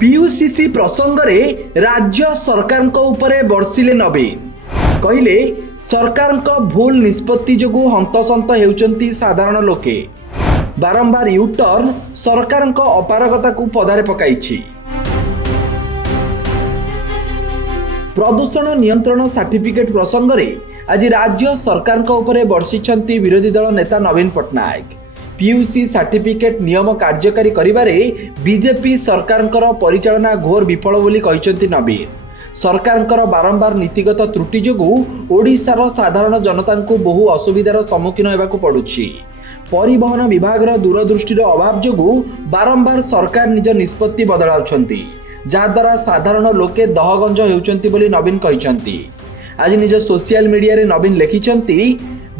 पीयूसीसी प्रसंग में राज्य सरकार उपरे बर्षिले नवीन कहले सरकार भूल निष्पत्ति जोगु हंतसंत हेउचंती साधारण लोके। बारंबार यूटर्न सरकार अपारगता को पदारे पकाइछि। प्रदूषण नियंत्रण सर्टिफिकेट प्रसंग में आज राज्य सरकार उपरे बर्षिछंती विरोधी दल नेता नवीन पट्टनायक। पीयूसी सर्टिफिकेट नियम कार्यकारी करिबारे बीजेपी सरकार परिचालना घोर विफल बोली कहिसंती नवीन। सरकार बारंबार नीतिगत त्रुटि जोगु ओडिशार साधारण जनता को बहु असुविधार सम्मुखीन होगाकू पड़ुछि। परिवहन विभाग दूरदृष्टिर अभाव जोगु बारंबार सरकार निज निष्पत्ति बदलाउछंती, जहाद्वारा साधारण लोके दहगंज हेउचंती बोली नवीन कहिसंती। आज निज सोशल मीडिया रे नवीन लिखिसंती,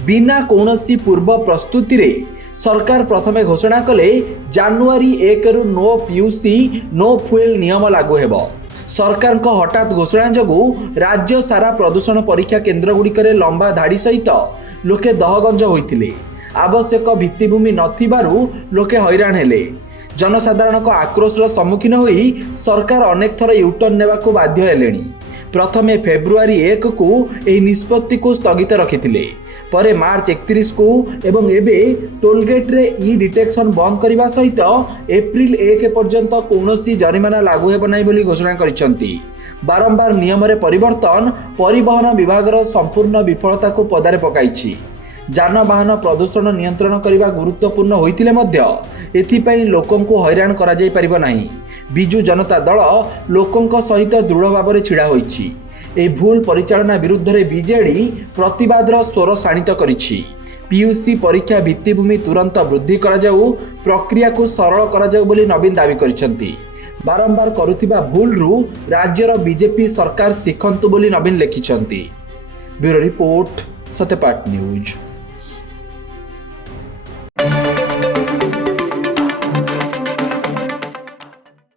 बिना कौनसी पूर्व प्रस्तुति रे सरकार प्रथमे घोषणा कले जानुआरी 1 रु नो पीयूसी नो फ्यूएल नियम लागू हेबो। सरकार को हठात घोषणा जोगु राज्य सारा प्रदूषण परीक्षा केन्द्र गुड़िकरे लंबा धाड़ी सहित लोके दहगंज होइतिले। आवश्यक भित्तिभूमि नथिबारु लोके हैरान हेले। जनसाधारण को आक्रोशर सम्मुखीन होई सरकार अनेक थर यूटर्न नेबाकू बाध्य हेलेनी। प्रथमे फेब्रुआरी 1 को एही निष्पत्ति को स्थगित रखिथिले, परे मार्च 31 को एवं एबे टोलगेट रे ई डिटेक्शन बंद करने सहित एप्रिल 1 पर्यंत कौनसी जरिमाना लागू हेब नाही बोली घोषणा करिसंती। बारंबार नियम रे परिवर्तन परिवहन विभाग संपूर्ण विफलता को पदारे पकाइछि। जानवाहन प्रदूषण नियंत्रण करने गुरुत्वपूर्ण होइतिले मध्य एथिपाई लोकन को हैरान करा जाई परिबो नाही। बिजु जनता दल लोकंक सहित दृढ़ भाव में छिड़ा होइछि। ए भूल परिचालना विरुद्ध रे बीजेडी प्रतिवादर स्वर शाणित करिछि। पीयूसी परीक्षा भित्तिभूमि तुरंत वृद्धि करा जाऊ, प्रक्रिया को सरल करा जाऊ बोली नवीन दावी करिसंती। बारंबार करुथिबा भूल रु राज्यर बीजेपी सरकार शिखंतु बोली नवीन लिखिसंती। Bureau report, Satyapath news.